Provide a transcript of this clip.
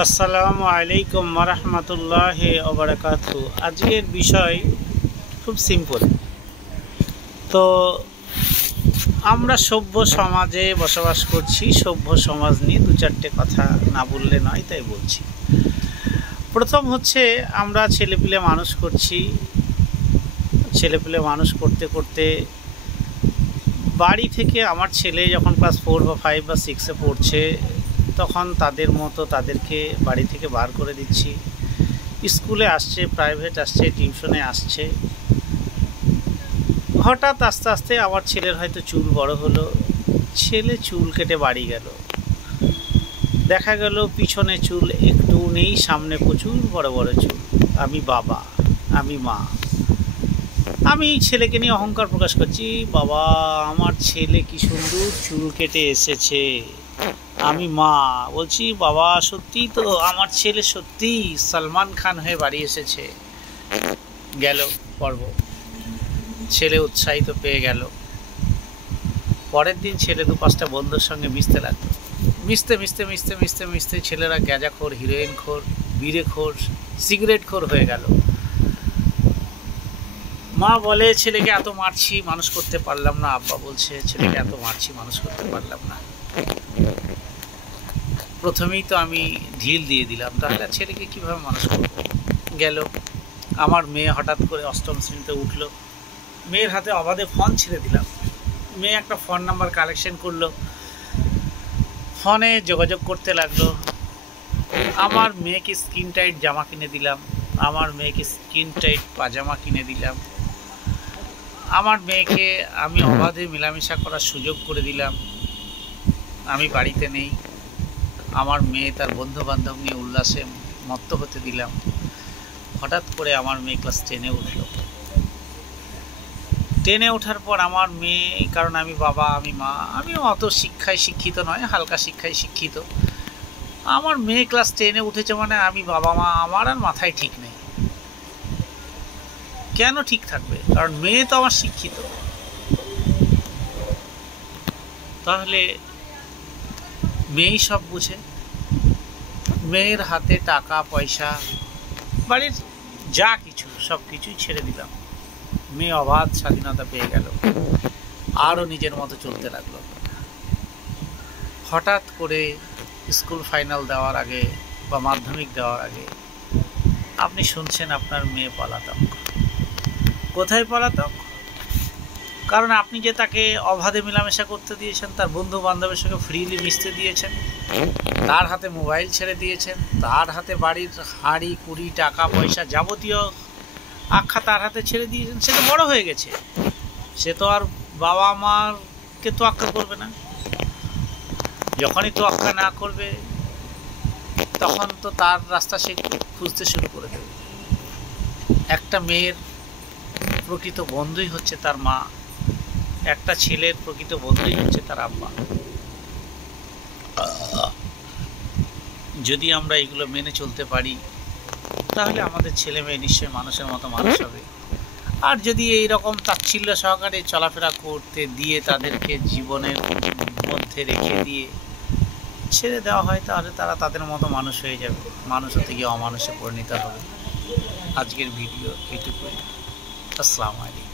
আসসালামু আলাইকুম ওয়ারাহমাতুল্লাহি ওয়া বারাকাতুহু। আজকের বিষয় খুব সিম্পল। তো আমরা সভ্য সমাজে বসবাস করছি, সভ্য সমাজ নিয়ে দু চারটে কথা না বললে নয়, তাই বলছি। প্রথম হচ্ছে, আমরা ছেলেপিলে মানুষ করছি। ছেলেপিলে মানুষ করতে করতে বাড়ি থেকে আমার ছেলে যখন ক্লাস 4 বা 5 বা 6-এ পড়ছে, তখন তাদের মতো তাদেরকে বাড়ি থেকে বার করে দিচ্ছি। স্কুলে আসছে, প্রাইভেট আসছে, টিউশনে আসছে। হঠাৎ আস্তে আস্তে আমার ছেলের হয়তো চুল বড় হলো, ছেলে চুল কেটে বাড়ি গেল। দেখা গেল পিছনে চুল একটু নেই, সামনে প্রচুর বড় বড় চুল। আমি বাবা, আমি মা, আমি ছেলেকে নিয়ে অহংকার প্রকাশ করছি, বাবা আমার ছেলে কি সুন্দর চুল কেটে এসেছে। আমি মা বলছি, বাবা সত্যি তো আমার ছেলে সত্যি সালমান খান হয়ে বাড়ি এসেছে। গেল পর্ব, ছেলে উৎসাহিত পেয়ে গেল। পরের দিন ছেলে 2-5টা বন্ধুর সঙ্গে মিশতে লাগলো। মিশতে মিশতে মিশতে মিশতে মিশতে ছেলেরা গ্যাজাখোর, হিরোইনখোর, বিড়েখোর, সিগারেটখোর হয়ে গেল। মা বলে, ছেলেকে এত মারছি মানুষ করতে পারলাম না। আব্বা বলছে, ছেলেকে এত মারছি মানুষ করতে পারলাম না। প্রথমেই তো আমি ঢিল দিয়ে দিলাম, তাহলে ছেলেকে কীভাবে মানুষ করব। গেল, আমার মেয়ে হঠাৎ করে 8ম শ্রেণীতে উঠলো। মেয়ের হাতে অবাধে ফোন ছেড়ে দিলাম। মেয়ে একটা ফোন নাম্বার কালেকশন করলো, ফোনে যোগাযোগ করতে লাগলো। আমার মেয়েকে স্কিন টাইট জামা কিনে দিলাম, আমার মেয়েকে স্কিন টাইট পাজামা কিনে দিলাম, আমার মেয়েকে আমি অবাধে মেলামেশা করার সুযোগ করে দিলাম। আমি বাড়িতে নেই, আমার মেয়ে তার বন্ধু বান্ধব নিয়ে উল্লাসে মত্ত হতে দিলাম। হঠাৎ করে আমার মেয়ে ক্লাস 10-এ উঠলো। 10-এ ওঠার পর আমার মেয়ে, কারণ আমি বাবা, আমি মা, আমিও অত শিক্ষায় শিক্ষিত নয়, হালকা শিক্ষায় শিক্ষিত। আমার মেয়ে ক্লাস 10-এ উঠেছে মানে আমি বাবা মা, আমার আর মাথায় ঠিক নেই। কেন ঠিক থাকবে? কারণ মেয়ে তো আমার শিক্ষিত। তাহলে মেয়েই সব বুঝে। মেয়ের হাতে টাকা পয়সা, বাড়ির যা কিছু সব কিছুই ছেড়ে দিলাম। মেয়ে অবাধ স্বাধীনতা পেয়ে গেল, আরও নিজের মতো চলতে লাগলো। হঠাৎ করে স্কুল ফাইনাল দেওয়ার আগে বা মাধ্যমিক দেওয়ার আগে আপনি শুনছেন আপনার মেয়ে পলাতক। কোথায় পলাতক? কারণ আপনি যে তাকে অবাধে মেলামেশা করতে দিয়েছেন, তার বন্ধু বান্ধবের সঙ্গে ফ্রিলি মিশতে দিয়েছেন, তার হাতে মোবাইল ছেড়ে দিয়েছেন, তার হাতে বাড়ির হাঁড়ি কুড়ি টাকা পয়সা যাবতীয় আখ্যা তার হাতে ছেড়ে দিয়েছেন। সে তো বড় হয়ে গেছে, সে তো আর বাবা মাকে তোয়াক্কা করবে না। যখনই তোয়াক্কা না করবে, তখন তো তার রাস্তা সে খুঁজতে শুরু করে দেবে। একটা মেয়ের প্রকৃত বন্ধুই হচ্ছে তার মা, একটা ছেলের প্রকৃত বন্ধুই হচ্ছে তার আব্বা। যদি আমরা এগুলো মেনে চলতে পারি, তাহলে আমাদের ছেলে মেয়ে নিশ্চয়ই মানুষের মতো মানুষ হবে। আর যদি এই রকম তাচ্ছিল্য সহকারে চলাফেরা করতে দিয়ে তাদেরকে জীবনের মধ্যে রেখে দিয়ে ছেড়ে দেওয়া হয়, তাহলে তারা তাদের মতো মানুষ হয়ে যাবে, মানুষ হতে গিয়ে অমানুষে পরিণত হবে। আজকের ভিডিও এইটুকুই। আসসালামু আলাইকুম।